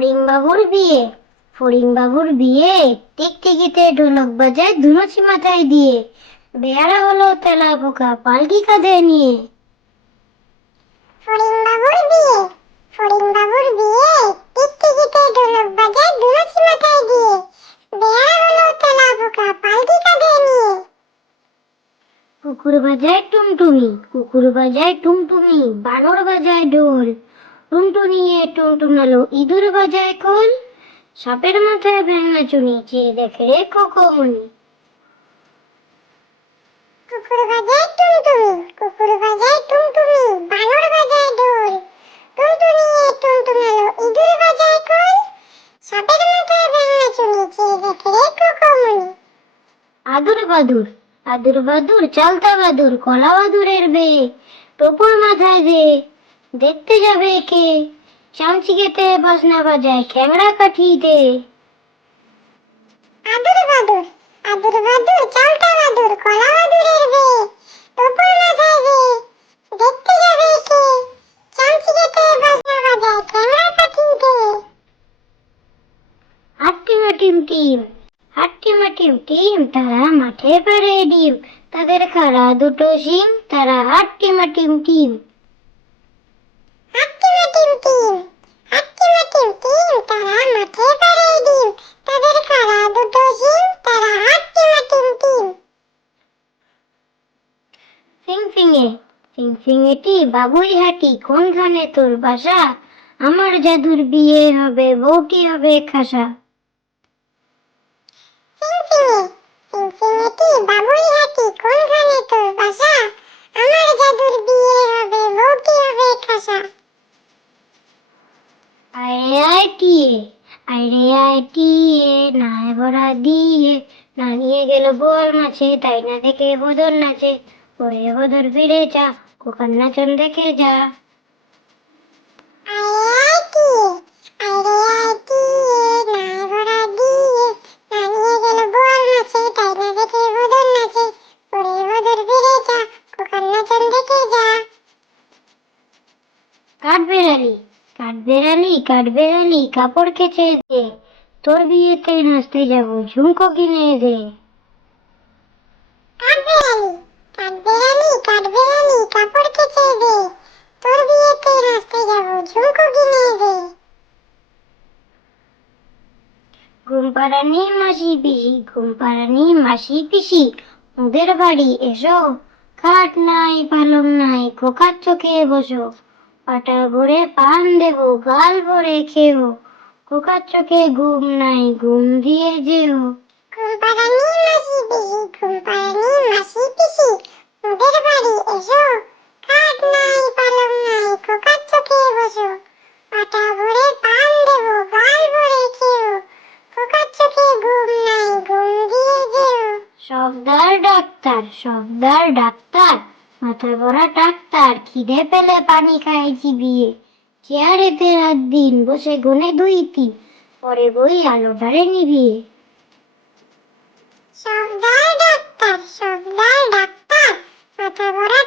ফড়িংবাবুর বিয়ে। ফড়িংবাবুর বিয়ে, টিকটিকিতে ঢোলক বাজায় ধুনুচি মাথায় দিয়ে, বেয়ারা হলো তেলা পোকা পালকি কাঁধে নিয়ে। ফড়িংবাবুর বিয়ে, ফড়িংবাবুর বিয়ে, টিকটিকিতে ঢোলক বাজায় ধুনুচি মাথায় দিয়ে, বেয়ারা হলো তেলা পোকা পালকি কাঁধে নিয়ে। কুকুর বাজায় টুনটুনি, কুকুর বাজায় টুনটুনি, বানর বাজায় ঢোল, টুনটুনিয়ে টুনটুনালো ইঁদুর বাজায় খোল, সাপের মাথায় ভেঙনা চুনি, চেয়ে দেখে রে খোকমনি। কুকুর বাজায় টুনটুনি, কুকুর বাজায় টুনটুনি, বানর বাজায় ঢোল, টুনটুনিয়ে টুনটুনালো ইঁদুর বাজায় খোল, সাপের মাথায় ভেঙনা চুনি, চেয়ে দেখে রে খোকমনি। আদুর বাদুর, আদুর বাদুর চালতা বাদুর, কলা বাদুরের বেয়ে, টোপর মাথায় দে, দেখতে যাবে কে, চামচিকেতে বাজনা বাজায় খ্যাংরা কাঠিতে। আদুর বাদুর, আদুর বাদুর চালতা বাদুর, কলা বাদুরের বেয়ে, টোপর মাথায় দে, দেখতে যাবে কে, চামচিকেতে বাজনা বাজায় খ্যাংরা কাঠিতে। হাট্টিমা টিম টিম, হাট্টিমা টিম টিম, তারা মাঠে পারে ডিম, তাদের খাড়া দুটো শিং, তারা হাট্টিমা টিম টিম। হাট্টিমা টিম টিম, হাট্টিমা টিম টিম, তারা মাঠে পারে ডিম, তাদের খাড়া দুটো শিং, তারা হাট্টিমা টিম টিম। ফিংফিঙে, ফিংফিঙেটি বাবুই হাঁটি, কোনখানে তোর বাসা, আমার জাদুর বিয়ে হবে, বউটি হবে খাসা। ফিংফিঙে, ফিংফিঙেটি বাবুই হাঁটি, কোনখানে তোর বাসা, আমার জাদুর বিয়ে হবে, বউটি হবে খাসা। আয় আয় টিয়ে, আয় রে আয় টিয়ে, নায় ভরা দিয়ে, না নিয়ে গেল বোয়াল মাছে, তাই না দেখে বদর নাচে, ওরে বদর ফিরে যা, খোকার নাচন দেখে যা। আয় আয় টিয়ে, আয় রে আয় টিয়ে, নায় ভরা দিয়ে, না নিয়ে গেল বোয়াল মাছে, তাই না দেখে বদর নাচে, ওরে বদর ফিরে যা, খোকার নাচন দেখে যা। কাঠবেড়ালি, কাঠবেড়ালি, কাঠবেড়ালি, কাপড় কেচে দে, তোর বিয়েতে নাচতে যাবো, ঝুমকো কিনে দে। কাঠবেড়ালি, কাঠবেড়ালি, কাঠবেড়ালি, কাপড় কেচে দে, তোর বিয়েতে নাচতে যাবো, ঝুমকো কিনে দে। ঘুমপাড়ানি মাসি পিসি, ঘুমপাড়ানি মাসি পিসি, ওদের বাড়ি এসো, খাট নাই পালং নাই, খোকার চোখে বসো, পাটা ভরে পান দেবো, গাল ভরে খেও, খোকার চোখে ঘুম নাই, ঘুম দিয়ে যেও। ঘুমপাড়ানি মাসি পিসি, ঘুমপাড়ানি মাসি পিসি, ওদের বাড়ি এসো, খাট নাই পালং নাই, খোকার চোখে বসো, পাটা ভরে পান দেবো, গাল ভরে খেও, খোকার চোখে ঘুম নাই, ঘুম দিয়ে যেও। সর্দার ডাক্তার, সর্দার ডাক্তার, মাথা ভরা ডাক্তার, খিদে পেলে পানি খায় চিবিয়ে, চেয়ারেতে রাত দিন বসে গুনে দুই তিন, পরে বই আলোটারে নিভিয়ে। সর্দার ডাক্তার, সর্দার ডাক্তার, মাথা ভরা